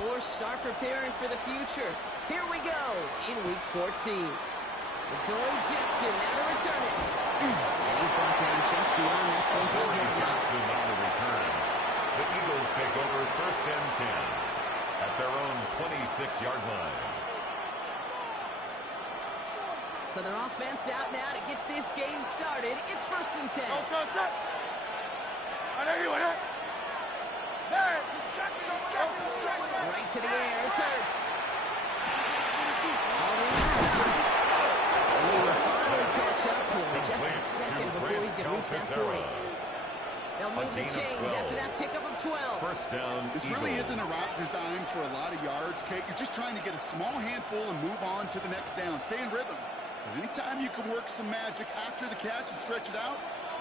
or start preparing for the future. Here we go in Week 14. Adoree Jackson now to return it. And he's brought down just beyond that 20-yard Jackson on the return. The Eagles take over 1st and 10 at their own 26-yard line. So their offense out now to get this game started. It's 1st and 10. Right to the air. It's Hurts. All the inside. And he will finally catch up to him just a second before he can reach that 40. They'll move the chains after that pickup of 12. 1st down, This really isn't a route designed for a lot of yards, Kate. You're just trying to get a small handful and move on to the next down. Stay in rhythm. But anytime you can work some magic after the catch and stretch it out,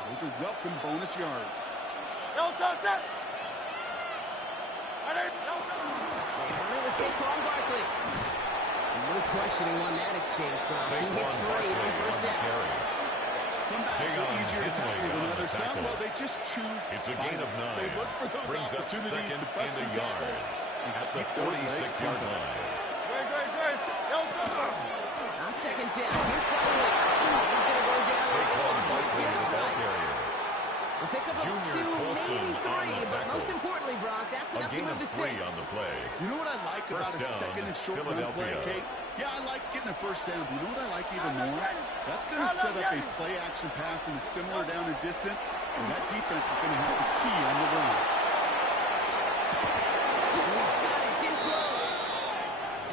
those are welcome bonus yards. They run it with Saquon Barkley. No questioning on that exchange, Brown. He hits for 8 on 1st down. Some backs are easier to tackle than others. Some, well, they just choose It's a gain of 9. They look for those Brings up opportunities 2nd to bust and some a yard tackles and at the keep those legs 46-yard pumping. line. On 2nd down, here's Barkley. He's going to go down. Saquon Barkley, the ball carrier. A pickup of Junior 2, Colson maybe on 3, the but tackle. most importantly, Brock, that's A enough to gain move of the 3 sticks. on the play. You know what I like about a First down, second and short run play, Philadelphia. Kate? Yeah, I like getting a 1st down. But you know what I like even more? That's going to set up a play-action pass in a similar down and distance, and that defense is going to have to key on the run. He's got it. It's in close.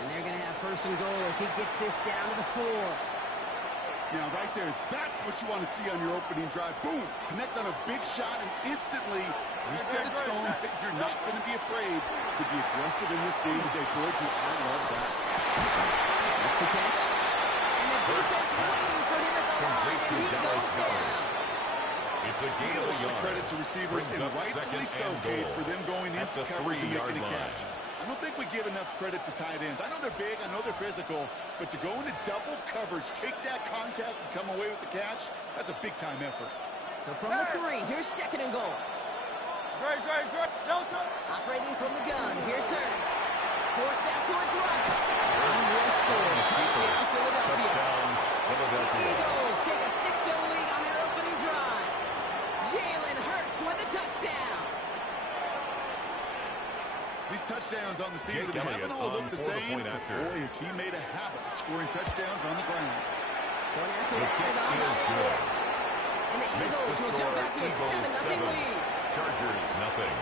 And they're going to have 1st and goal as he gets this down to the 4. Now, right there, that's what you want to see on your opening drive. Boom! Connect on a big shot, and instantly you set a tone that you're not going to be afraid to be aggressive in this game today. Boys, I love that. That's the catch. And the defense waiting for him at the line. Complete to He Dallas goes down. Goedert. It's a gain A of a lot of yard. credit to receivers, Brings and up rightfully 2nd so, and Kate, goal for them going at into the coverage and 3-yard making a line. catch. I don't think we give enough credit to tight ends. I know they're big, I know they're physical, but to go into double coverage, take that contact and come away with the catch, that's a big-time effort. So from the 3, here's 2nd and goal. Operating from the gun, here's Hurts. Forced out to his right. And will score. Touchdown, Philadelphia. Touchdown, The Philadelphia. Eagles take a 6-0 lead on their opening drive. Jalen Hurts with a touchdown. These touchdowns on the season Jake Elliott haven't all on looked the for the same, point but after. boy, has he made a habit of scoring touchdowns on the ground. Going after The that kick on is good. Elliott. And the Makes Eagles the will jump score out to a Eagles 7-0 7. lead. Chargers nothing.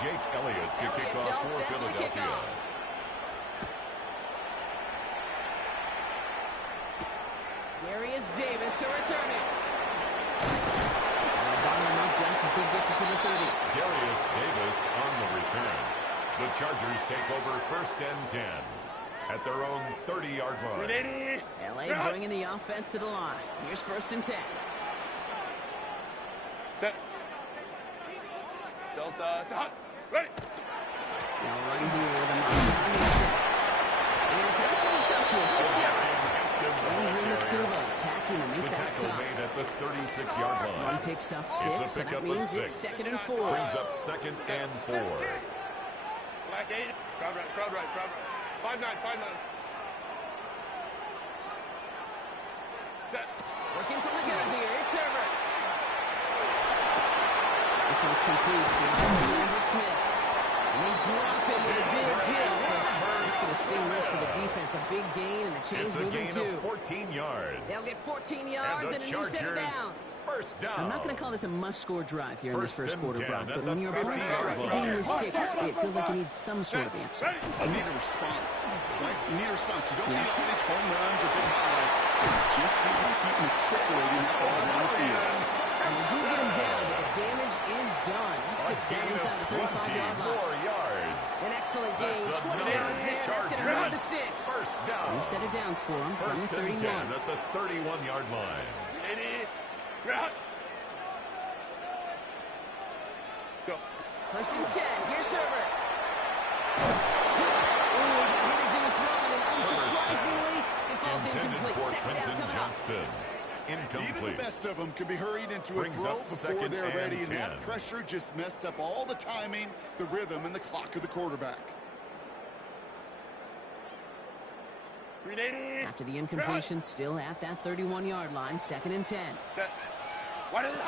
Jake Elliott to kick Elliott's off all for set for the Philadelphia. kickoff. Darius Davis to return it. And bottom him up just as he gets it to the 30. Darius Davis on the return. The Chargers take over 1st and 10 at their own 30-yard line. LA bringing the offense to the line. Here's 1st and 10. Delta, ready. Now run here with a Montgomery Nixon. And takes himself to a 6 yards. Andrew McCuba attacking to make The that tackle stop. made at the 36-yard One line. picks up It's 6, a so that pickup of means 6. it's 2nd and 4. Brings up 2nd and 4. Back 8. Crowd right. 5-9. Set. Working from the gun here, it's Herbert. This one's complete to Emmitt Smith. And they drop him with a big hit. It's going to sting worse for the defense. A big gain, and the chain's It's a moving gain too. of 14 yards. They'll get 14 yards and a new set of Chargers, downs. 1st down. I'm not going to call this a must-score drive here in this 1st first and quarter, 10 Brock, at but the when your opponents 30-yard start the line. game with 6, it feels like you need some sort of answer. You need a response, right? You need a response. You don't need all these home runs or big highlights. You just need to keep matriculating that ball down the field. And they do get him down, but the damage is done. This A gets down gain inside of the 35-yard line. 24 yards. An excellent gain, That's 20 another yards there. That's going to Chargers. move the sticks. 1st down. New set of downs for him from the 1st and 10 31. at the 31-yard line. Ready. Route. Go. 1st and 10. Here's Herbert. Ooh, he hit as he was throwing, and unsurprisingly, it falls Intended incomplete. for 2nd down Quentin coming up. Johnston. Even the incomplete. best of them can be hurried into a Brings throw up before second they're ready, and and that 10. pressure just messed up all the timing, the rhythm, and the clock of the quarterback. 380. After the incompletion, still at that 31-yard line, 2nd and 10. Set. What is it?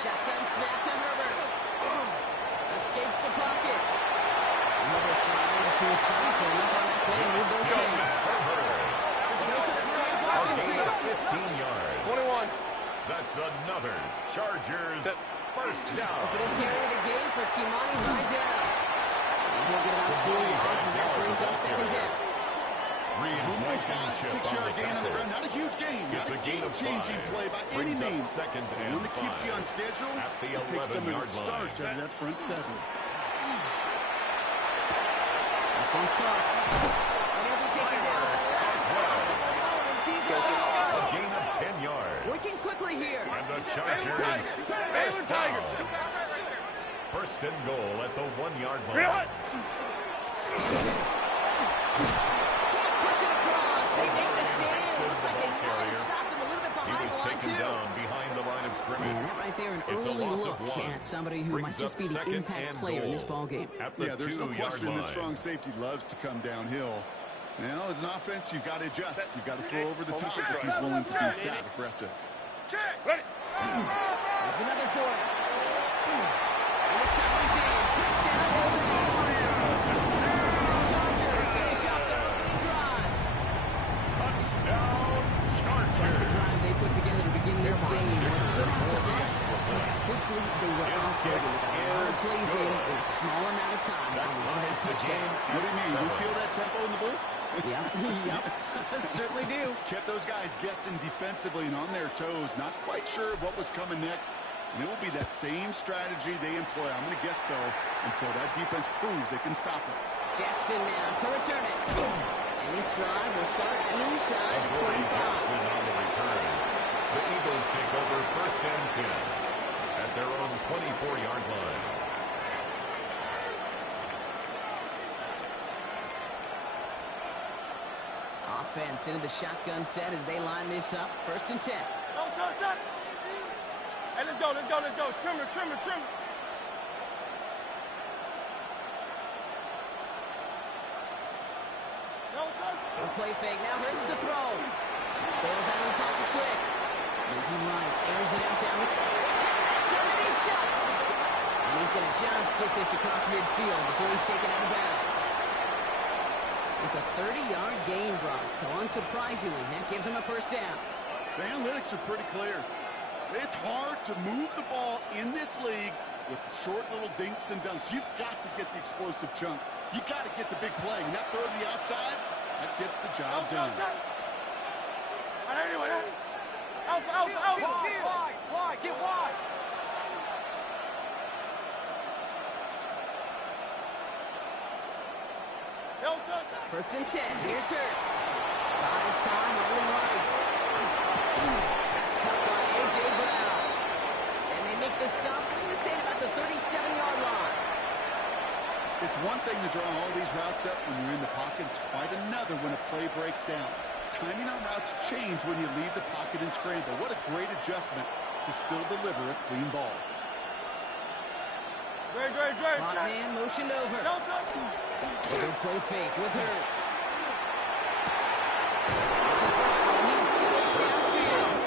Shotgun snap to Herbert. Escapes the pocket. Herbert slides to a stop, and up on that play, move those chains. Herbert. Goes to the first A pocket. gain of 15 yards. 21. That's another Chargers first down. Opening carry of the game for Kimani Vidal. And he'll get about 4 yards as that brings up 2nd down. Almost Blankenship 5-6-yard on the gain on the tackle. ground. Not a huge gain. It's Not a gain of game-changing 5. play by any Brings up means. second But and one that keeps you 5. on schedule At the and takes some of the 11-yard line. starch out of that front seven. This one's caught. And he'll be taken down at the last possible moment. He's A out. gain of 10 yards. Working quickly here. And the Chargers first down. First and goal at the 1-yard Real line. it. Can't push it across. They make the stand. It looks like they might have stopped him a little bit He behind was the line, taken too. down behind the line of scrimmage. And that right there, an It's a early loss look of 1. at somebody who Brings might just up be the second impact and player in this goal ballgame. At the Yeah, there's no 2-yard question line. this strong safety loves to come downhill. Now, as an offense, you've got to adjust. You've got to throw over the top if he's willing to be that aggressive. Ready. There's another for it. And this time he's in. Touchdown, Albany. Chargers finish off their opening drive. Touchdown, Quite the Chargers. drive they put together to begin this game. What stood out to us, how quickly they were operating with a lot of plays in a small amount of time on the way to that touchdown. What do you mean? You feel that tempo in the booth? Yep, yep, certainly do. Kept those guys guessing defensively and on their toes, not quite sure of what was coming next. And it will be that same strategy they employ, I'm going to guess so, until that defense proves they can stop it. Jackson now to return it. And this drive will start inside the Brody 25. Jackson on the return. The Eagles take over first and 10 at their own 24-yard line. Offense into the shotgun set as they line this up. 1st and 10. Go, go, go. Hey, let's go, let's go, let's go. Trimmer, trimmer, trimmer. Go, go. A play fake. Now Hurts to throw. Bails out of the pocket quick. Moving right. Airs it out down the... Underneath shot. And he's going to just get this across midfield before he's taken out of bounds. It's a 30-yard gain, Brock. So unsurprisingly, that gives him a first down. The analytics are pretty clear. It's hard to move the ball in this league with short little dinks and dunks. You've got to get the explosive chunk. You got to get the big play. And that throw to the outside, that gets the job done. Anyway, out, out, out. Wide, get wide. First and 10. Here's Hurts. Buys time, rolling right. That's cut by A.J. Brown. And they make the stop. What are you going to say about the 37-yard line? It's one thing to draw all these routes up when you're in the pocket. It's quite another when a play breaks down. Timing on routes change when you leave the pocket and scramble. What a great adjustment to still deliver a clean ball. Great. Slot man motioned over. Go, go. A good play fake with Hurts. This is Brown, and he's going downfield.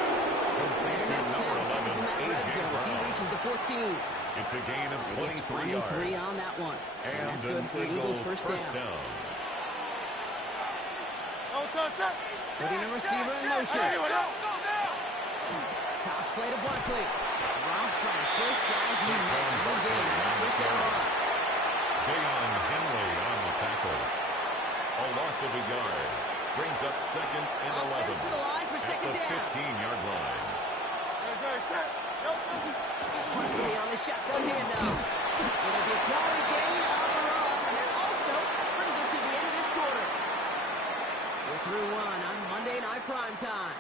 And that snap's coming from that red zone as he reaches the 14. It's a gain of They get 23 23 yards. on that one. And that's an good for Eagles first down. Go, touch. Putting a receiver in motion. Anyway, go now. Toss play to Barkley. Rob for the first down he made all game. That first down run. Deion Henley on the tackle. A loss of a yard. Brings up second and 11 Offense to the line for second at the down. 15-yard line. Barkley on the shotgun handoff. It'll be a quality gain on the run, and that also brings us to the end of this quarter. We're through one on Monday Night Primetime.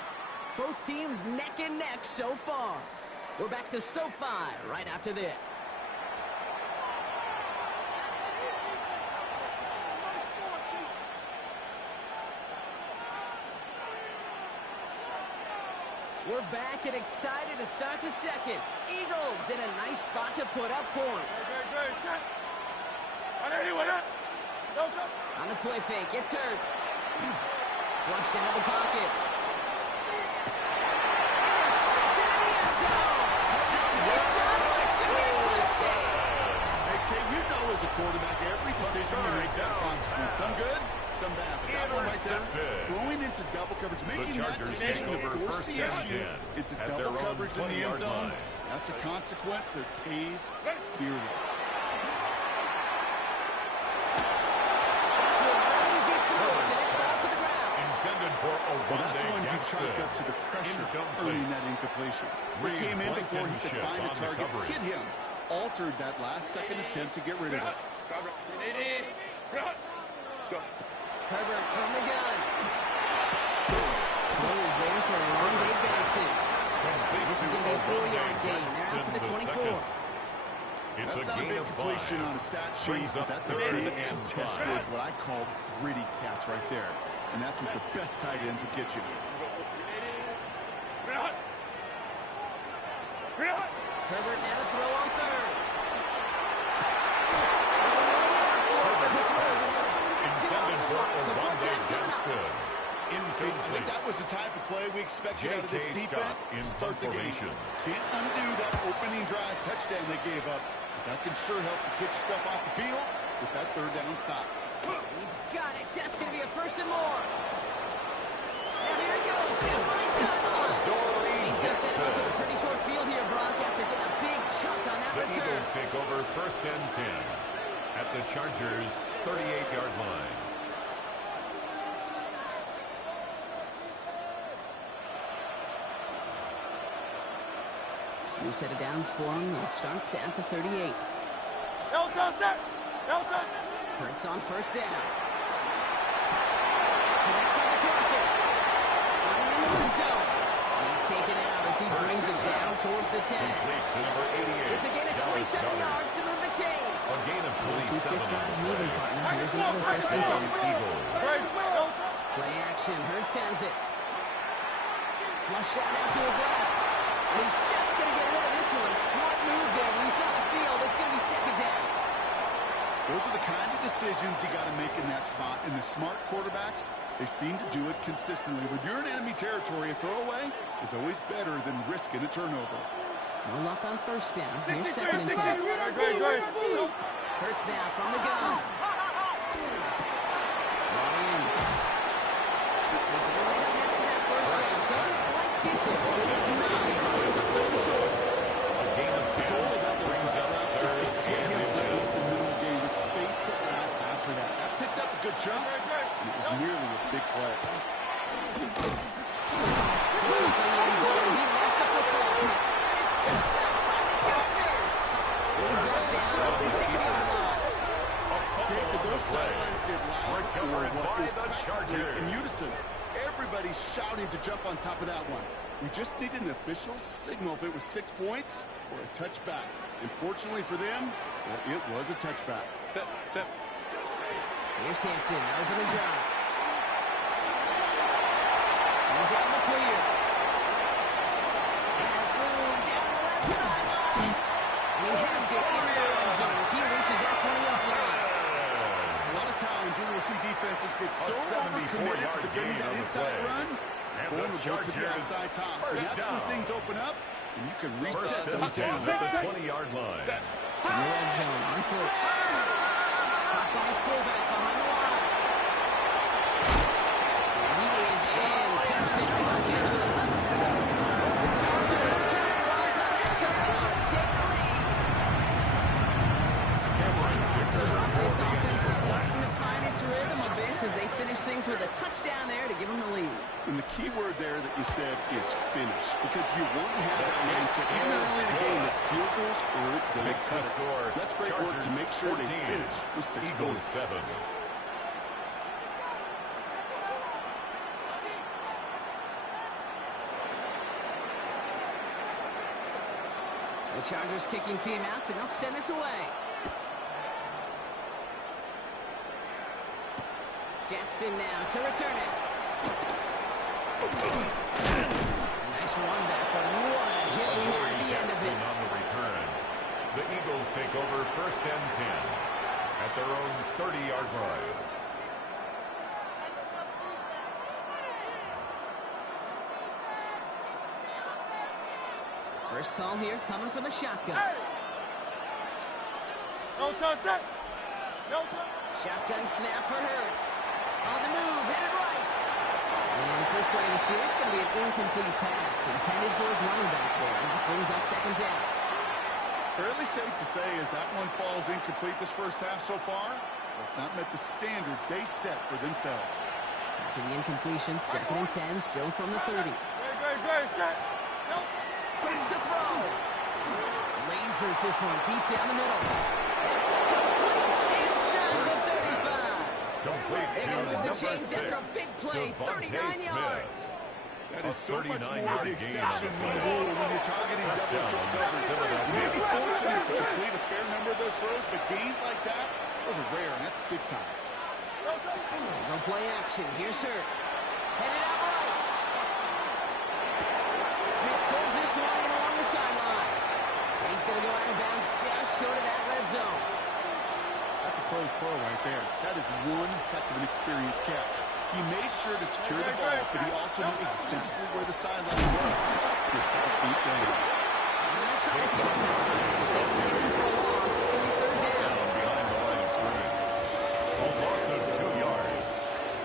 Both teams neck and neck so far. We're back to SoFi right after this. We're back and excited to start the second. Eagles in a nice spot to put up points. On the play fake, it's Hurts. Flushed out of the pocket. Intercepted in the end zone. Well done by Junior Clessy. Hey, Kay, you know as a quarterback, every decision you make has a consequence. Some good, some bad. But that one right there, throwing into double coverage, making that decision to force the issue into double coverage in the end zone, that's a consequence that pays dearly. Well, that's when he chalked up to the pressure, earning that incompletion. He came in before he could find a target, hit him, altered that last-second attempt to get rid of it. Herbert from the gun. Close there for a long day bouncing. This is going to be a 4-yard gain. They're out to the 24. That's not a big completion on a stat sheet, but that's a big contested, what I call gritty catch right there. And that's what the best tight ends would get you. Herbert now to throw on third. I think that was the type of play we expected out of this defense to start the game. Can't undo that opening drive touchdown they gave up. But that can sure help to get yourself off the field with that third down stop. He's got it. That's going to be a first and more. And here he goes. Down right sideline. He's going to set up with a pretty short field here, Brock, after getting a big chunk on that return. The Eagles take over first and 10 at the Chargers' 38-yard line. New set of downs for him. They'll start at the 38. Hurts on first down. Connects on the crosser. Running in the end zone. He's taken out as he brings it down towards the 10. Complete to number 88. It's a gain of 27 yards to move the chains. A gain of 27. Keep this drive moving, partner. Here's another first and 10. Play action. Hurts has it. Flushed out to his left. And he's just going to get rid of this one. Smart move there. When he saw the field, it's going to be second down. Those are the kind of decisions you got to make in that spot. And the smart quarterbacks, they seem to do it consistently. When you're in enemy territory, a throwaway is always better than risking a turnover. No luck on first down. Here's second and 10. Hurts now from the gun. Ball in. He's right up next to that first down. Doesn't quite get there. Brings up third and short. A gain of 10 brings up third and space to add after that. That picked up a good jump, and it was nearly a big play. He lost the football, and it's stopped by the Chargers. He's brought down at the 6-yard line. Okay, did those sidelines get loud, or what was practically in unison? Everybody's shouting to jump on top of that one. We just needed an official signal if it was 6 points or a touchback. And fortunately for them, well, it was a touchback. Here's Hampton, open and drive. He's on the clear. Has room down the left sideline. And he has it in the end zone as he reaches that 20-yard line. A lot of times we will see defenses get so overcommitted to defending that inside run, vulnerable to the outside toss. And that's when things open up, and you can reset them down. At the 20-yard line. In the red zone on first. Caught by his fullback behind the line. And he is in. Touchdown, Los Angeles. The Chargers capitalize on that turnover and take the lead. So this offense starting to find its rhythm a bit as they finish things with a touchdown there to give them the lead. And the key word there that you said is finish, because you want to have that mindset even early in the game that field goals aren't going to cut it. So that's great work to make sure they finish with 6 points. 7. The Chargers kicking team out, and they'll send this away. Jackson now to return it. Nice run first and 10 at their own 30-yard line. First call here coming from the shotgun. Hey! No touch it! No touch! Shotgun snap for Hurts. On the move, headed right. And the first play of the series is going to be an incomplete pass intended for his running back there. And that brings up second down. Fairly safe to say as that one falls incomplete this first half so far, it's not met the standard they set for themselves. After the incompletion, second and 10, still from the 30. Great, set. Nope. Brings the throw. Lasers this one deep down the middle. It's complete inside the 35. Complete They're to going to move the number chains 6, after a big play, Devontae 39 Smith. yards. That is so much 39-yard more the gain exception on the than the play. rule when you're targeting double triple coverage. You may be fortunate to complete a fair number of those throws, but gains like that, those are rare, and that's big time. No play action. Here's Hurts. Headed out right. Smith pulls this one in along the sideline. He's going to go out of bounds just short of that red zone. That's a pros pro right there. That is one heck of an experienced catch. He made sure to secure the ball, but he also knew exactly where the sideline was. With 5 feet down. And that's how it happens. They're sticking for a loss. It's going to be third down. Down behind the line of scrimmage. A loss of 2 yards.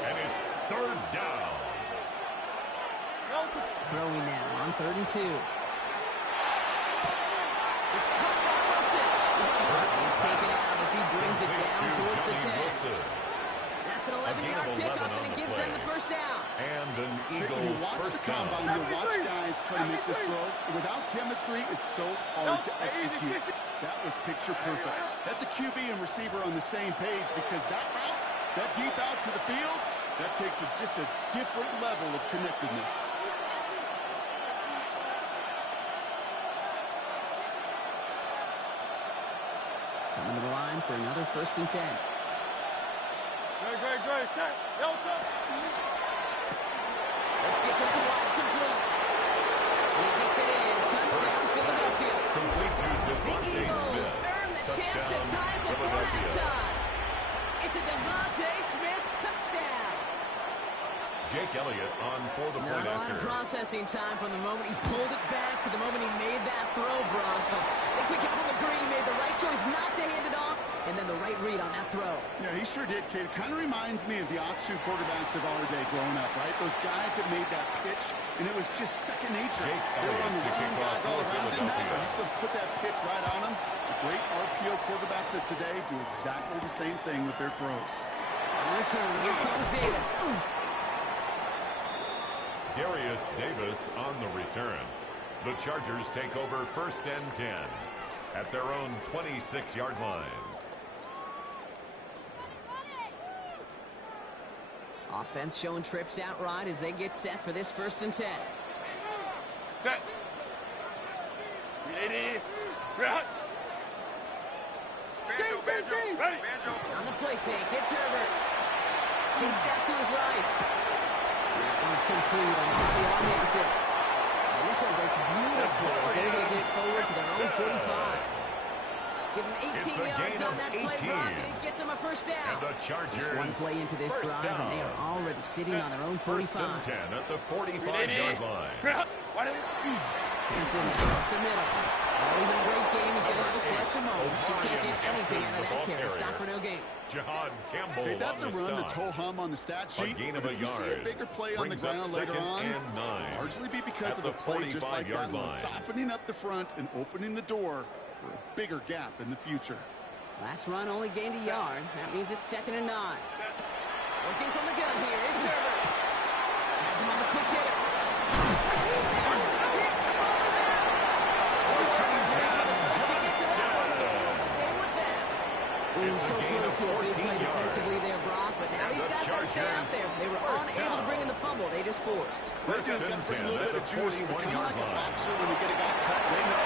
And it's third down. Throwing now on third and 2. It's caught by Wilson. He's taken out as he brings it down towards the 10. Wilson. That's an 11-yard pickup, and it gives them the first down. And an When Eagle you watch the first down. combine, you watch guys try to make this throw. Without chemistry, it's so hard to execute. That was picture perfect. That's a QB and receiver on the same page because that route, that deep out to the field, that takes just a different level of connectedness. Coming to the line for another first and 10. Great, set. No touch. Let's get to that wide complete. And he gets it in. Touchdown, Philadelphia. Complete to The Devontae Eagles Smith. earn the chance to Touchdown, tie before Philadelphia. halftime. It's a Devontae Smith touchdown. Jake Elliott on for the Not point a lot of after. processing time from the moment he pulled it back to the moment he made that throw, Brock. But I think we can all agree he made the right choice not to hand it off, and then the right read on that throw. Yeah, he sure did, kid. Kind of reminds me of the option quarterbacks of our day growing up, right? Those guys that made that pitch, and it was just second nature. Jake They were on Elliott the to wrong kick off guys all for around. Didn't matter. Philadelphia. He's going to put that pitch right on them. The great RPO quarterbacks of today do exactly the same thing with their throws. On return, here comes Davis. Darius Davis on the return. The Chargers take over first and 10 at their own 26-yard line. Offense showing trips out right as they get set for this first and 10. Set. Ready. Right. Ready. On the play fake, it's Herbert. Chased out to his right. That one's complete on Hampton. And this one breaks beautifully as they're going to get it forward to their own 45. Give them 18 yards on that play, Brock, and it gets them a first down. And the Chargers, Just one play into this first drive, down. and they are already sitting on their own 45. First and 10 at the 45-yard line. Hampton off the middle. Even a great game is going to have its lesser moments. You can't get anything out of that carry. Stop for no gain. Jihad Campbell Hey, that's a on the run stop. that's ho-hum on the stat A sheet. gain of But a if you see a yard. bigger play on the Brings up ground later second on, and 9. largely be because At of a the play just like that 45-yard one, line. softening up the front and opening the door for a bigger gap in the future. Last run only gained a yard. That means it's second and 9. Working from the gun here. It's Herbert. Has him on the quick hitter. So close to a big play defensively there, Brock, but now these guys got to stay out there. They were unable to bring in the fumble. They just forced. First They've and got to bring a 10 little at bit the of juice, but kind of 41-yard like a line. boxer when they get a guy cut. They know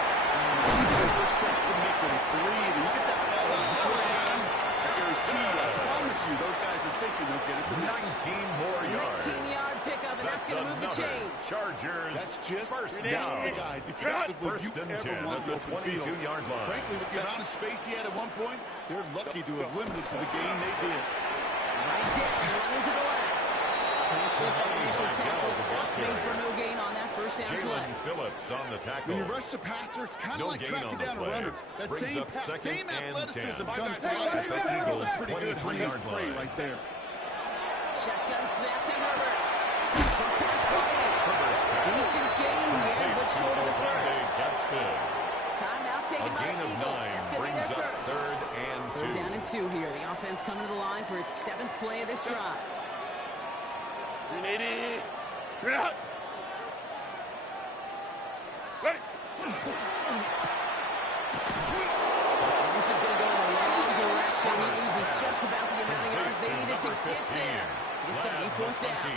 the first step to make them breathe, and you get that ball out the first time, I guarantee you, I promise you, those guys are thinking they'll get it the next. 19 more yards. 19-yard pickup, and that's going to move the another chains. Chargers That's just First not down. the guy defensively First you and ever 10 want at the the open field. 22-yard line. Frankly, with the amount of space he had at one point, they're lucky to have limited to the game they did. Right down, running to the left. Can't slip that initial tackle. Stops made for no gain on that first down play. Jalen Phillips on the tackle. When you rush the passer, it's kind of No like gain tracking on the down a play. runner. That Brings same, up second same and athleticism 10. comes to At life. the Eagles' Pretty good 23-yard play line. right there. Shotgun snap to Herbert. Some pass play. Decent gain here, but short of the first. Gadsden. Timeout A taken by gain the of Eagles. 9 That's going to be brings their up first. third and 2. Third down and 2 here. The offense coming to the line for its 7th play of this drive. 380. Bring it out. Ready. And this is going to go in the wrong direction. He loses just about the amount of yards they needed to get there. It's going to be fourth down.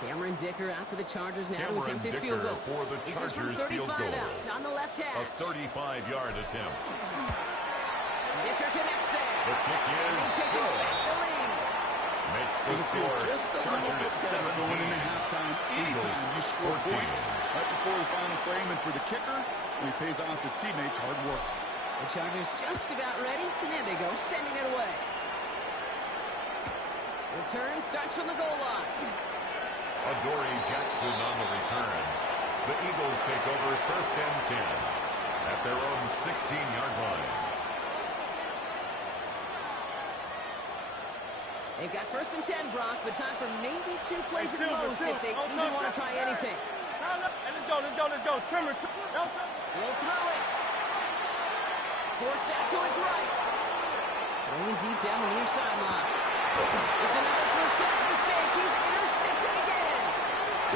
Cameron Dicker out for the Chargers now to attempt this field goal. For the This is from Chargers field 35 goal. out on the left A hash. 35-yard attempt. Dicker connects there. The kick And is they take it good. back the lead. Makes the You feel score. just a little bit Chargers better going 17. into halftime. Anytime you score 14. points right before the final frame, and for the kicker, he pays off his teammates' hard work. The Chargers just about ready. And there they go, sending it away. Return starts from the goal line. Adoree Jackson on the return. The Eagles take over first and 10 at their own 16-yard line. They've got first and 10, Brock, but time for maybe 2 plays at most if they even want to try anything. Hey, let's go, let's go, let's go. Trimmer, trimmer. He'll throw it. Forced out to his right. Going deep down the near sideline. It's another first down mistake. He's intercepted again.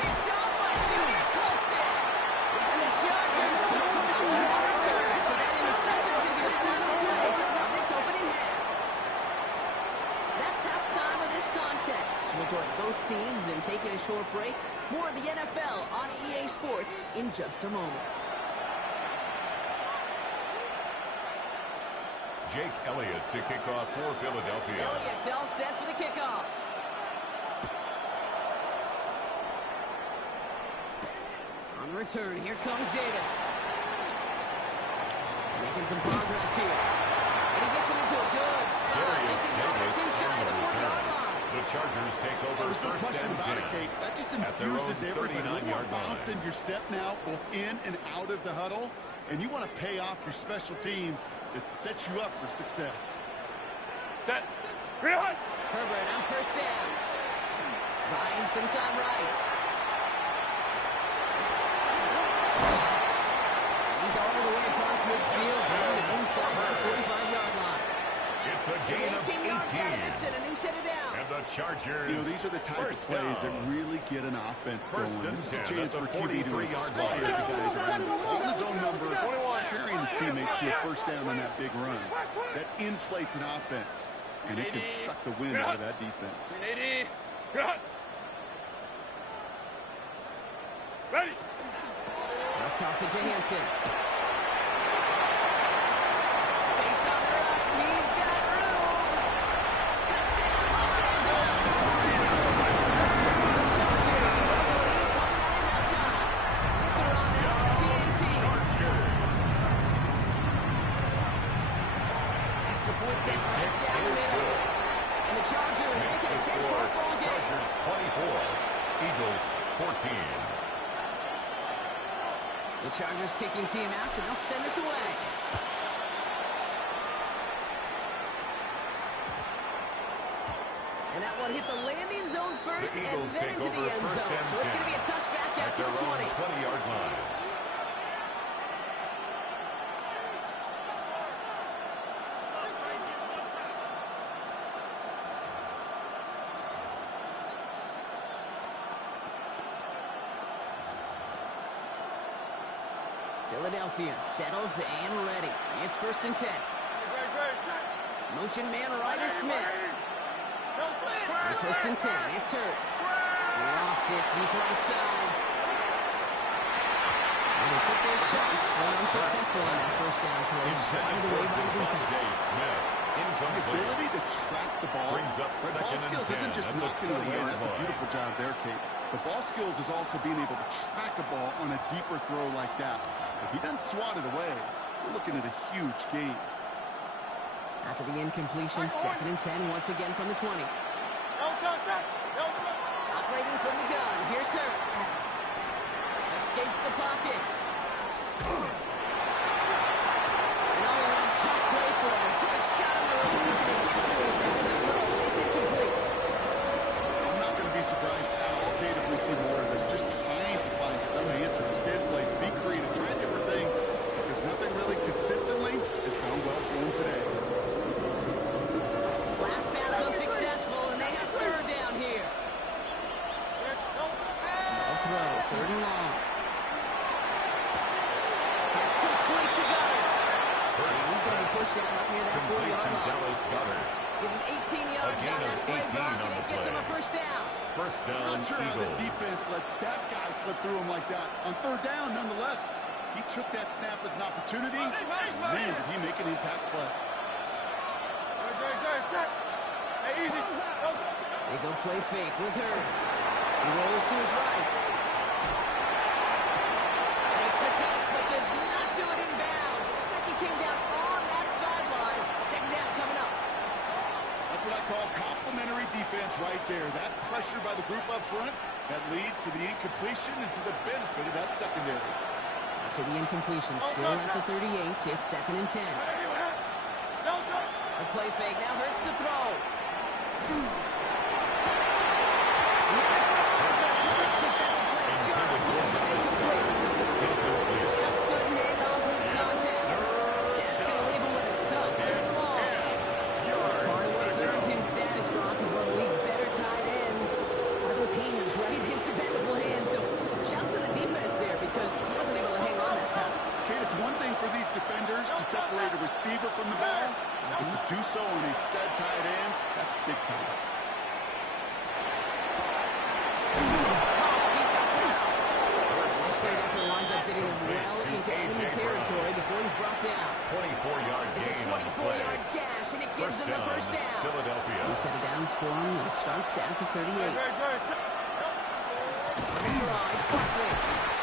Picked off by Junior Colson. And the Chargers will stop the ball return. So that interception is going to be the final play of this opening half. That's halftime of this contest. We'll join both teams and taking a short break. More of the NFL on EA Sports in just a moment. Jake Elliott to kick off for Philadelphia. Elliott's all set for the kickoff. On the return, here comes Davis. Making some progress here. And he gets him into a good spot. Darius Just Davis inside on the the 40-yard return. line. The Chargers take over There's no first question and about 10 it, Kate. That just at their own infuses everybody. A little more 39-yard bounce line. in your step now, both in and out of the huddle. And you want to pay off your special teams that sets you up for success. Set. Bring it on. Herbert on first down. Buying some time right. He's all the way across midfield, down to inside the 45-yard line. It's a gain of 18 yards out of 18. it, and a new set of downs. And the Chargers. You know, these are the type of first plays down. that really get an offense First going. and This is a 10 chance at for the QB to 43-yard inspire line. the guys around him. Holding his own number, carrying his teammates to a first down on that big run. That inflates an offense, and it can suck the wind out of that defense. 380. Bring it on. Ready. Let's toss it to Hampton. Space on the right. He's got room. Touchdown, Los Angeles. The Chargers have got the lead coming out of halftime. Dicker on now on the PAT. Extra point sets right down the middle. And the Chargers making a 10-point ball game. Chargers 24, Eagles 14. The Chargers kicking team out, and they'll send this away. And that one hit the landing zone first The and Eagles then take into the over end first zone. and So it's 10 going to be a touchback out at to their the own 20. 20-yard line. Philadelphia settled and ready. It's first and 10. Motion man right is Smith. And first and 10, it's Hurts. Lofts it deep right side. And they took their shots, but unsuccessful on that first down play. Swatted away by the defense. Smith, The incomplete. ability to track the ball. Brings up Right, second ball and skills 10 isn't just at the knocking it away. 20-yard That's a line. beautiful job there, Kate. The ball skills is also being able to track a ball on a deeper throw like that. If he doesn't swat it away, we're looking at a huge gain. After the incompletion, 2nd and 10 once again from the 20. Operating from the gun, here's Hurts. Escapes the pocket. An all-around tough play for him. Took a shot on the release and it's definitely affected the throw. It's incomplete. I'm not going to be surprised at all, Kate, if we see more of this. Just trying to find some answer. Extend plays, be creative, try different things. Because nothing really consistently has gone well for him today. Last pass unsuccessful, and they have 3rd down here. No throw, 3rd and long. Pass complete to Goddard. He's going to be pushed down up near that 40-yard line. Dallas Goedert. Give him 18 yards on that play block, and it gets him a 1st down. First I'm down, not sure how this Eagles. defense let that guy slip through him like that. On 3rd down, nonetheless, he took that snap as an opportunity. Man, did he make an impact play. They go play fake with Hurts. He rolls to his right. Makes the catch, but does not do it in bounds. Looks like he came down on that sideline. 2nd down coming up. That's what I call complimentary defense right there. That pressure by the group up front, that leads to the incompletion and to the benefit of that secondary. After the incompletion, still at the 38, it's 2nd and 10. A play fake, now Hurts to throw. Just couldn't hang on through the contact. That's going to leave him with a tough 3rd and long. Part of what's earned him status, Brock, is one of the league's better tight ends. Are those hands, right? His dependable hands. So shouts to the defense there because he wasn't able to hang on that time. Kate, it's one thing for these defenders to separate a receiver from the ball, but to do so on a stud tight end, that's big time. This great effort winds up getting him well into enemy territory before he's brought down. 24-yard It's a gain on the play. 24-yard gash, and it gives them the 1st down. Philadelphia. New set of downs for him. He starts at the 38. Drives Barkley.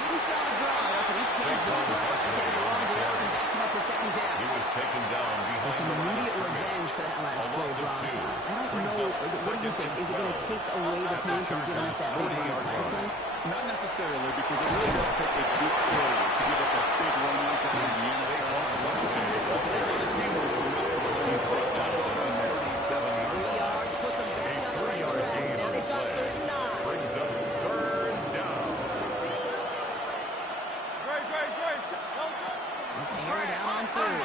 Didn't saw the draw, but he plays the rush. Taking the wrong direction, backs him up for 2nd down. He was taken down So behind some the line of immediate scrimmage. revenge for that last A play, loss of Brock. 2. I don't Brings know. up What do you 2nd think? and Is it going to 12. take away the pain from giving up that big run back play? Not necessarily, because it really does take a big failure to give up a big run like that in the NFL. It also takes a whole lot of teamwork to not release those kind of run there. 37-yard 3 line. yards puts them back on the right 3-yard track. gain Now on the they've got play. 3rd and 9. Brings up 3rd down. Air it out on 3rd.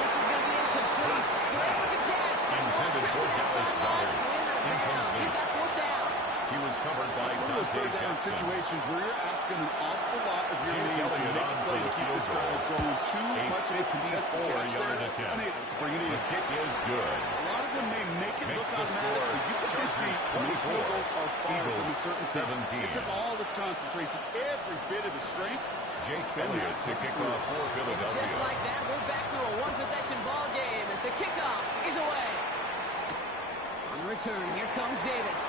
This is going to be incomplete. Great looking catch. Intended for Dallas Goedert. He Incomplete. got 4th down. He was covered by It's one of those Dante 3rd down Jackson. situations where you're asking an awful lot of your Jim man to Elliott make on a for play to the keep this field goal. drive going. Too A much of a contested catch 54-yard there, attempt. unable to bring it The in. kick is good. A lot of them may make it Makes look the automatic, score but you get this Chargers deep, and those 24, field goals are far from a Eagles certain 17. It took all this concentration, every bit of the strength. Jace Elliott to kick off for Just Philadelphia. like that, we're back to a one-possession ball game as the kickoff is away. On the return, here comes Davis.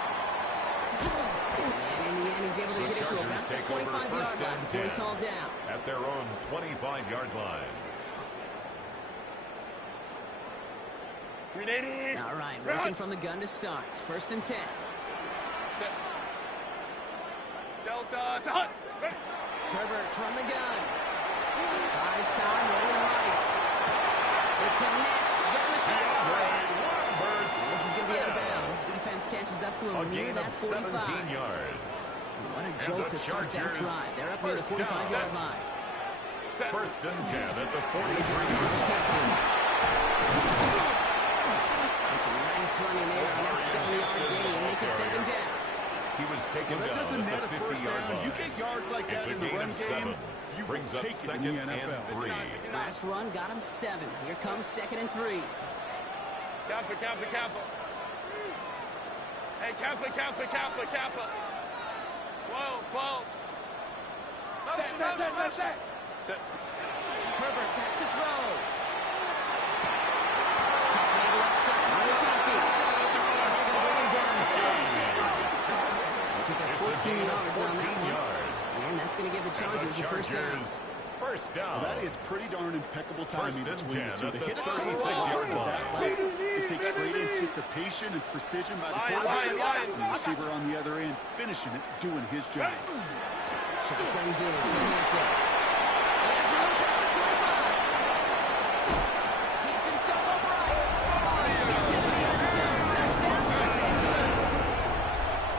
And in the end, he's able to The get it to Chargers about the take over 25-yard first line and before he's 10 hauled down. at their own 25-yard line. All right, working from the gun to start. 1st and 10. Herbert from the gun. Buys time, rolling right. It connects down the sideline. This is going to be out of bounds. Defense catches up to A him near gain that of 45. 17 yards. What a And jolt the to start that Chargers drive. They're up near the first down. 45-yard line. First and 10 at the 43. Intercepted. It's a nice running there on that 7-yard gain. Make it 2nd down. He was taken Well, that down doesn't net at a the first 50-yard down. line. You get yards like It's that a in the gain run of 7. game, you will Brings up take it in 2nd the and NFL. 3. Last run got him 7. Here comes 2nd and 3. Kappa. Hey, Kappa. 12. Herbert back to throw. Catch made left side by McConkey. And they're going to bring him down 14 yards on that 14 one. yards. And that's going to give the And Chargers a first down. First down. Well, that is pretty darn impeccable timing First and between the 10 two. at They the hit it 36-yard at that line. level. It takes great anticipation and precision by the quarterback, and the receiver on the other end finishing it, doing his job. Shotgun give to Hampton. He has room past the 25. Keeps himself upright. Gets into the end zone. Touchdown, Los Angeles.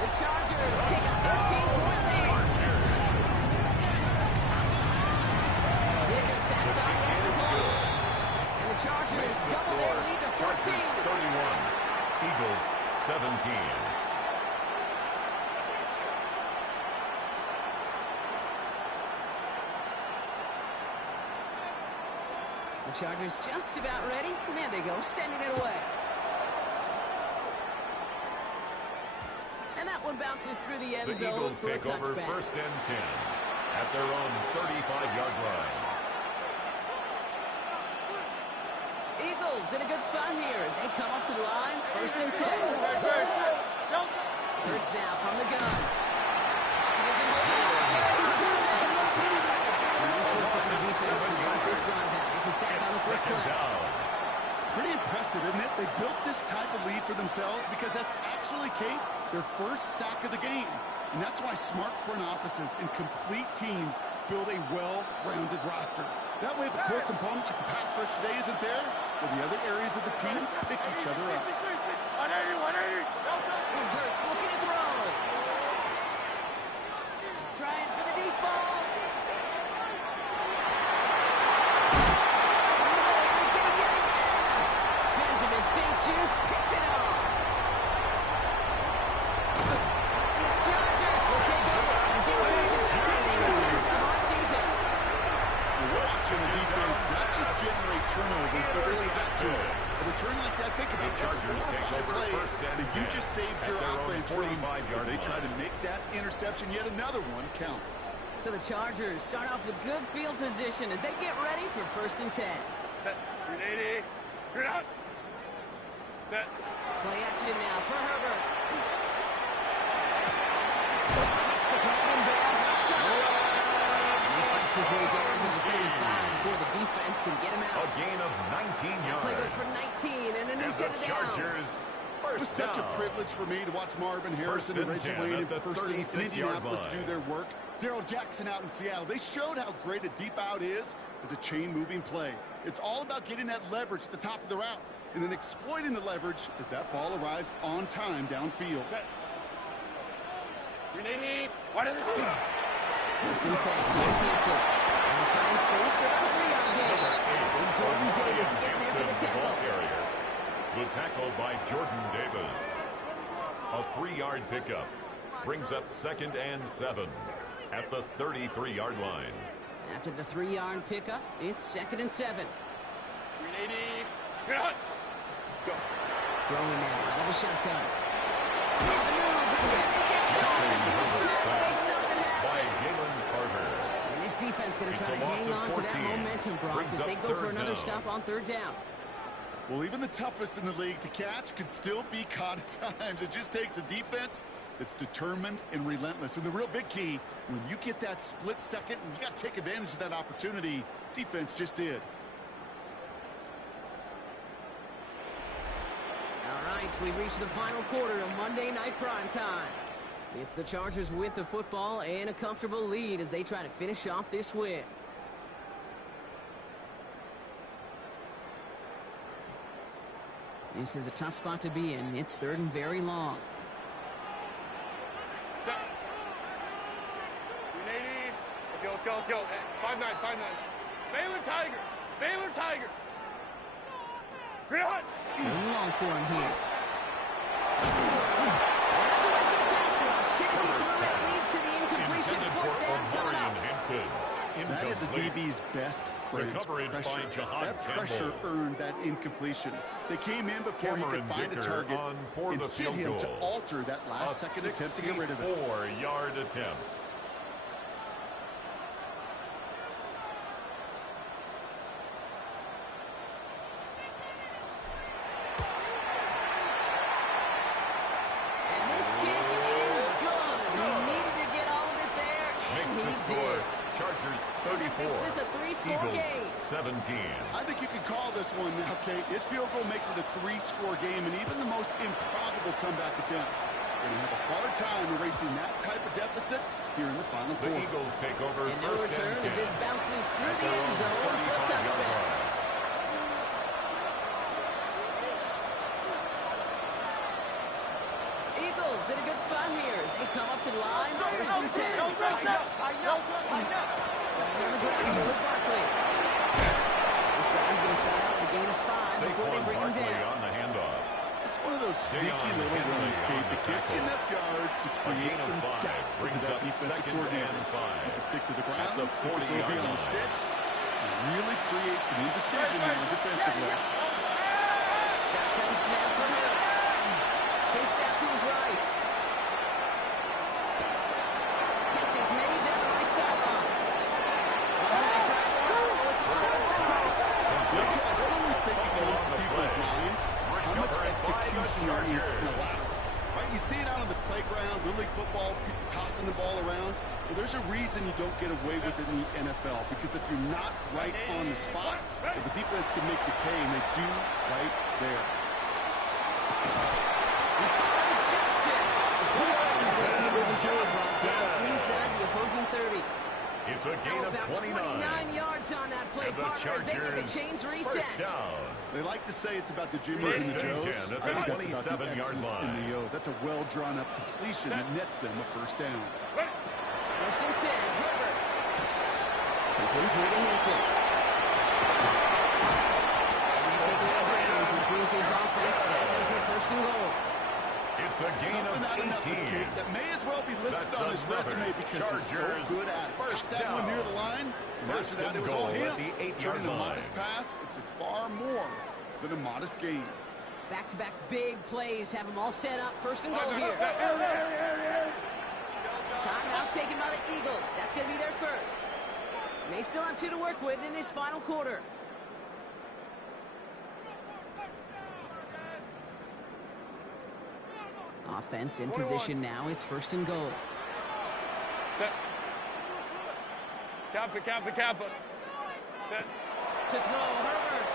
The Chargers take a 13-point lead. Dicker tacks on the extra point. And the Chargers double their lead to 14. Chargers 31, Eagles 17. The Chargers just about ready. And there they go, sending it away. And that one bounces through the end The zone Eagles for a take over touchback. first and 10 at their own 35-yard line. Eagles in a good spot here as they come up to the line. First and 10. Hurts now from the gun. Nice work by the defense to start this drive out. It's a sack on the first play. It's pretty impressive, isn't it? They built this type of lead for themselves because that's actually, Kate, their first sack of the game. And that's why smart front offices and complete teams build a well-rounded roster. That way, if a core component like the pass rush today isn't there, well, the other areas of the team pick each other up. 180. And Hurts looking to throw. Trying for the deep ball. No, they get it yet again. Benjamin St. Just picks it up. And the Chargers will take over. Zero misses, first interception of our season. You're watching the defense not just generate turnovers, but really add to it. A return like that, think about The Chargers take over first and that you 10 just saved at your their own offense from 45-yard as they try line. to make that interception, yet another one, count. So the Chargers start off with good field position as they get ready for first and 10. Set. 380. Green out. Set. Play action now for Herbert. Makes the grab and bounds outside. And he fights his way down to the 35 before the defense can get him A out. gain of 19 That play goes yards. for 19 and a new And set the of downs. Chargers It was first such a down. privilege for me to watch Marvin Harrison and First and Reggie 10 Wayne in at the person in 36-yard Indianapolis line. do their work. Daryl Jackson out in Seattle. They showed how great a deep out is as a chain-moving play. It's all about getting that leverage at the top of the route and then exploiting the leverage as that ball arrives on time downfield. Set. 380. What is it? First and 10. Here's Hampton. And he finds space for about a 3-yard gain. And Jordan Davis getting there for the tackle. The tackle by Jordan Davis. A 3-yard pickup brings up second and 7 at the 33-yard line. After the 3-yard pickup, it's second and 7. 380. Green out. Go. Throwing now out of the shotgun. The move, and then they get Jones. He'll try to make something By happen. Jalen Carter. And this defense going to It's try a to loss hang of on to that 14. momentum, Brock, Brings as up they go for third another down. stop on third down. Well, even the toughest in the league to catch can still be caught at times. It just takes a defense that's determined and relentless. And the real big key, when you get that split second, and you got to take advantage of that opportunity, defense just did. All right, we've reached the final quarter of Monday Night Prime Time. It's the Chargers with the football and a comfortable lead as they try to finish off this win. This is a tough spot to be in. It's third and very long. Set. 380. Let's go. 5-9. Baylor Tiger. Green out. Going long for him here. That's away for the pass rush. Chasey through it, leads to the incompletion. Intended Fourth for down coming Omarion up. Hampton. That is a Incomplete. DB's best phrase, coverage by pressure. Jahad That pressure Campbell. earned that incompletion. They came in before he Cameron could find a Dicker target on for and the hit field him to goal. alter that last second attempt to get rid of it. 64-yard attempt. And this kick is good. He needed Chargers And that 34. makes this a three-score Eagles game. 17. I think you can call this one now, Kate. This field goal makes it a 3-score game, and even the most improbable comeback attempts are going to have a hard time erasing that type of deficit here in the final The quarter. Eagles take over And no first return and as 10. this bounces through At the their end own zone for a 35-yard touchback. line. Eagles in a good spot here as they come up to the line, first and 10. Tighten up. On the ground with Barkley. This drive's going to start out with a gain of 5 before they Saquon bring him Barkley down. on the handoff. It's one of those sneaky little runs, Kate, that gets you enough yards to A create gain of some 5 doubt into brings that up defensive second coordinator. and 5. You can stick to the ground, At the you can go 40-yard beyond the line. sticks, and really create some indecision there defensively. Shotgun snap for Hurts. Chased out to his right. Catch is made down the right sideline. Oh, they try the roll. It's out. Look, I don't always think it goes to people's minds how much execution there is in a lateral. Right? You see it out on the playground, Little League football, people tossing the ball around. Well, there's a reason you don't get away with it in the NFL, because if you're not right on the spot, well, the defense can make you pay, and they do right there. He finds Johnston. Down inside the opposing 30. It's a gain of About 29. 29 yards on that play, And the partners. They get the Chargers chains reset. first down. They like to say it's about the Jimmys and the First and Joes. 10 at I the think that's about the 27-yard X's line. and the O's. That's a well-drawn-up completion that nets them a first down. First and 10, Herbert. Complete here to Hinton. And they take away Browns, which means his offense set them for first and goal. It's a gain Something out of of nothing, 18. Kate, that may as well be listed That's on his another resume because he's so Chargers good at it. first Got that one down. near the line, and First after that, and it was goal all him. at the 8-yard Turning a line. modest pass into far more than a modest gain. Back-to-back big plays have them all set up. First and goal here. Timeout taken by the Eagles. That's going to be their first. They still have 2 to work with in this final quarter. Offense in position now. It's first and goal. Kappa. To throw, Herbert.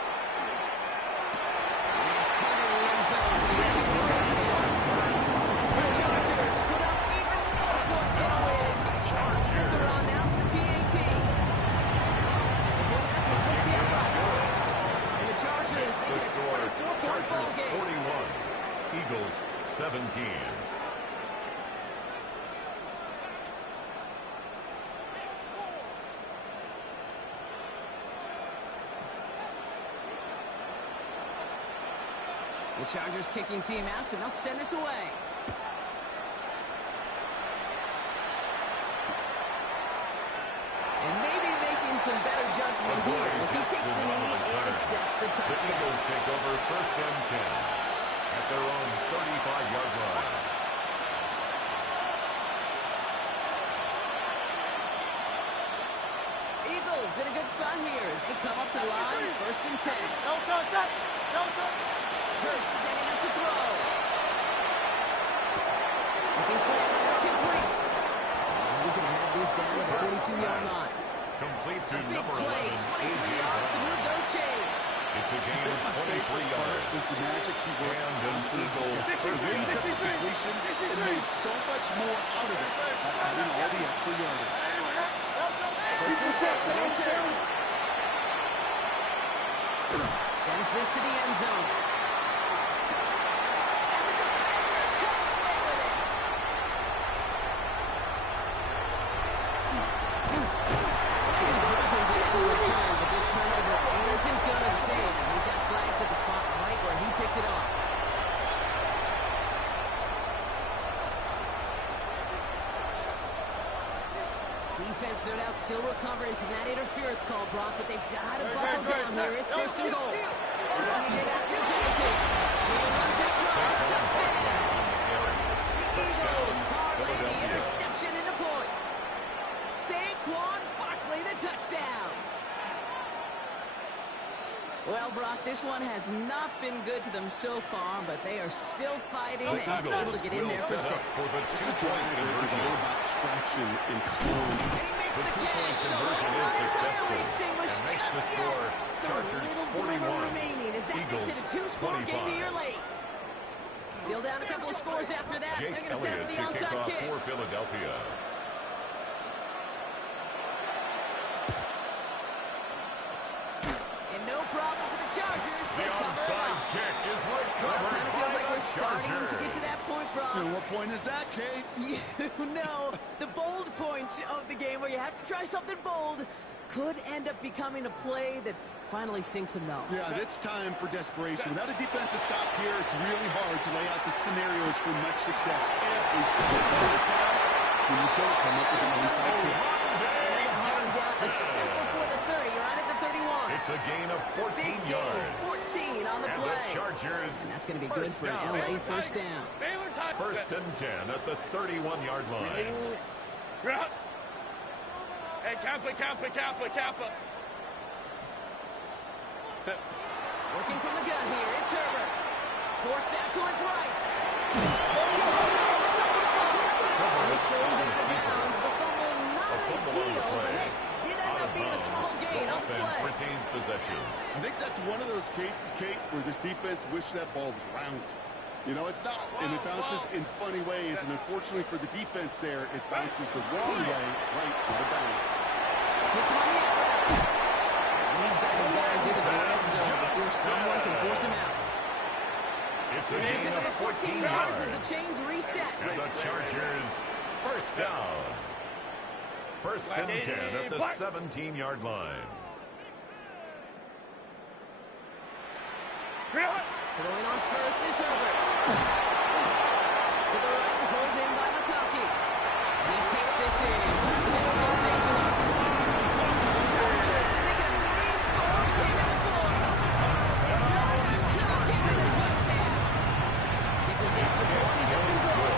He's coming in the end zone for the end touchdown. The Chargers put up even more points in a win. They're on now for the PAT. The Packers wins the outright. And the Chargers The take a score, 24-point ball Chargers game. 41, Eagles 17. The Chargers kicking team out, and they'll send this away. And maybe making some better judgment here as he takes a knee and accepts the The touchdown. Eagles take over first and 10 at their own 35-yard line. Eagles in a good spot here as they come up to the line, first and 10. Hurts setting up to throw. Looking slant, complete. And he's going to have this down at the 42-yard line. Complete to Big number play, 11, 23 yards to move those chains. It's a gain of 23 yards. Was the magic he worked And an after Eagle the way he took the completion, it made so much more out of it, adding all the extra yardage. First and 10, here's Hurts. Sends this to the end zone. And the defender comes away with it. He dropped into the return, but this turnover isn't going to stand. We've got flags at the spot right where he picked it off. Defense, no doubt, still recovering from that interference call, Brock, but they've got to buckle down here. It's first and goal. They're going to get after the penalty. He runs it across, touchdown. The Eagles parlay the interception into points. Saquon Barkley, the touchdown. Well, Brock, this one has not been good to them so far, but they are still fighting The and able to get in there for set 6. up for the It's a two-point drive that was conversion. all about scratching and clawing. And he makes makes the two-point catch. conversion is Not successful entirely extinguished and makes the just score yet. Still a Chargers little 41, glimmer remaining as that Eagles makes it a two-score game 25. here late. Still down a couple of scores after that. Jake They're going to set Elliott up to the kick onside off kick. for Philadelphia. And no problem for the Chargers. The They cover it onside up. kick is Well, recovered kind of by feels like the we're starting to get to Chargers. that point, Brock. And what point is that, Kate? You know, the bold point of the game where you have to try something bold could end up becoming a play that finally sinks them, though. Yeah, it's time for desperation. Without a defensive stop here, it's really hard to lay out the scenarios for much success every single play. When you don't come up with an onside kick. Hauling down a step before the 30. You're out at the 31. It's a gain of 14 Big gain, yards. 14 on the And play. the Chargers, And that's going to be good first for an down. LA first down. Baylor time. First and 10 at the 31-yard line. Hey, Kappa. Working from the gun here. It's Herbert. Forced out to his right. And he scores out of bounds. The fumble not A fumble on the ideal, but play. hey, did end Out up of being a small bounds. gain The on the offense play. retains possession. I think that's one of those cases, Kate, where this defense wished that ball was round. You know, it's not, and it bounces in funny ways, and unfortunately for the defense there, it bounces the wrong way right out of bounds. Hits him on the outright. These guys into the red zone before someone can force him out. It's a It's gain another of 14 14 yards as yards. the chains reset. And the Chargers, first down. First and 10 at the 17-yard line. Throwing on first is Herbert. To the right, pulled in by McConkey. He takes this in. Touchdown, Los Angeles. Chargers make a three-score game in the fourth. McConkey with a touchdown. Kickers in support. He's up and good.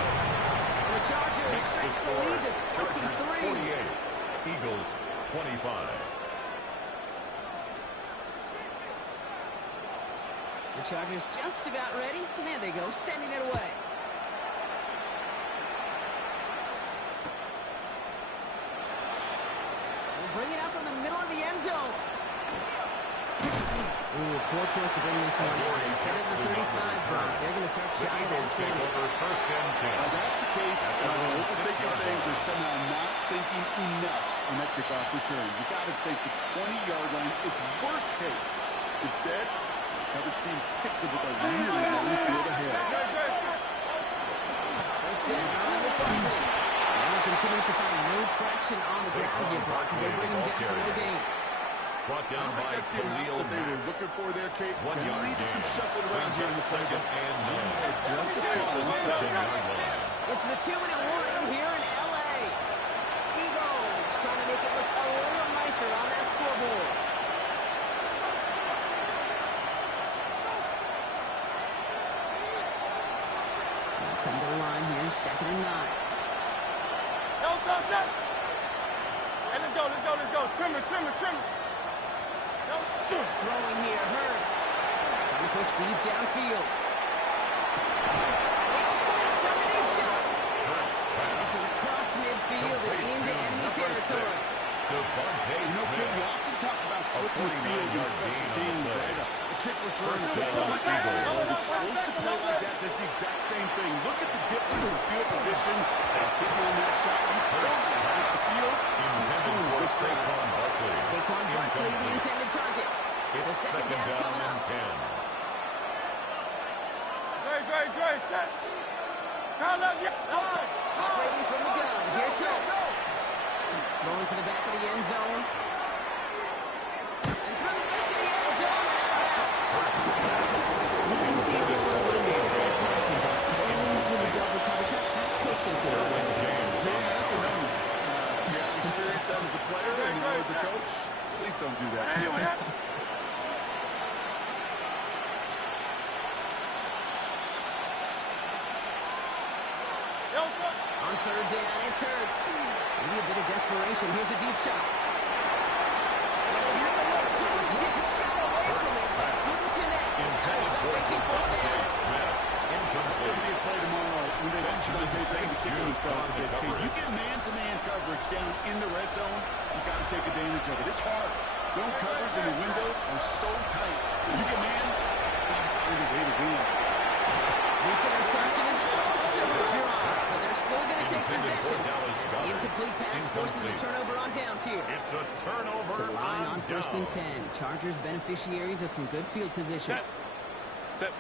And the Chargers stretch the lead to Chargers 23. 48, Eagles 25. The Chargers just about ready. And there they go, sending it away. We'll bring it out from the middle of the end zone. Ooh, poor choice to bring this one out. Instead of the 35, Brock, they're going to start The shy of that Eagles take 20. over first and 10. Now that's the case. At their own Overthinking 6-yard things line. or somehow not thinking enough on that kickoff return. You got to think the 20-yard line is worst case. Instead, coverage team sticks it with a really long field ahead. First down, Arnold Barkley. Allen continues to find no traction on the ground here, Brock, as they bring him down for no gain. Brought I down don't think by that's the amount Khalil that they were Mack. looking for there, Kate. 1 They yard needed some gain. shuffling around Brings here in up the second playbook. and 9. Aggressive At call. the 7-yard line. It's the 2-minute warning here in LA. Eagles trying to make it look a little nicer on that scoreboard. Now come to the line here, 2nd and 9. Hey, let's go. Trimmer. Throwing here, Hurts. Trying to push deep downfield. They connect on the deep shot. Hurts pass. This is across midfield and Complete into to enemy number territory. 6, Devontae You know, Kate, we Smith. often talk about flipping the field in 49-yard special gain on the teams, play. right? A kick return. First a down, punt. Eagles. An explosive play like that does the exact same thing. Look at the difference in field position and kicking in that shot. You've chosen to take the field. Intended Tone for this shot. Saquon Barkley. Saquon Barkley, the Incomplete. intended target. It's So second down coming and up. 10. Great. Set. Count up. Yes. Operating from the gun. Here's Hurts. Throwing for the back of the end zone. And through the back of the end zone. Didn't see him a little bit of that passing back. Throwing with the double coverage. How's Coach going to feel about Derwin that? James. Yeah, that's a number. You have experience that as a player and you know as a coach. Please don't do that. On 3rd down, it's Hurts. Maybe a bit of desperation. Here's a deep shot. Well, they have a little deep shot away from it, but couldn't connect. Intended Stop for racing for Devontae fans. Smith. It's going to be Incomplete. a play tomorrow when they bench Devontae St. to kick Jude's themselves a bit. on the Okay, you coverage. get man-to-man coverage down in the red zone, you got to take advantage of it. It's hard. Zone coverage and the windows are so tight. You get man, you got to find a way to win. This interception is also dropped, but they're still going to take Intended for possession. Dallas As the Goedert. incomplete pass forces a Incomplete. turnover on downs here. It's a turnover To the line on first and down. 10. Chargers beneficiaries of some good field position. Set.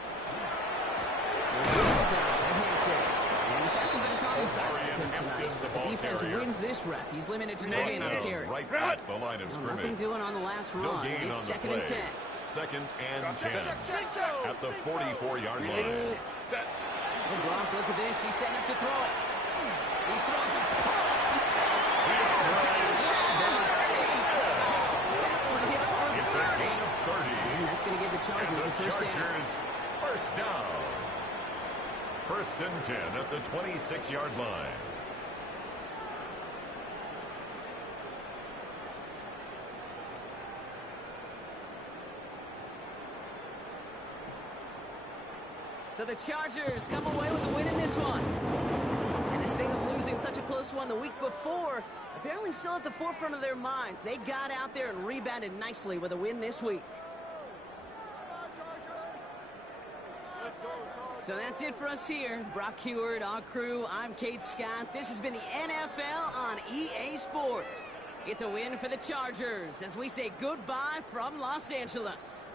And this hasn't been a common sight for him tonight. Empties the But the ball defense carrier. wins this rep. He's limited to no Brought gain on the down carry. right at the line of Well, nothing scrimmage. doing on the last No run. gain on It's the second play. and 10. Second and 10 Check. at the 44-yard line. Set. Well, Gronk, look at this. He's setting up to throw it. He throws it. It's inside the 30. That one hits for It's a 30. gain of 30. And that's going to give the And Chargers the a first down. Chargers first down. First and 10 at the 26-yard line. So the Chargers come away with a win in this one. And the sting of losing such a close one the week before, apparently still at the forefront of their minds. They got out there and rebounded nicely with a win this week. So that's it for us here. Brock Huard, our crew, I'm Kate Scott. This has been the NFL on EA Sports. It's a win for the Chargers as we say goodbye from Los Angeles.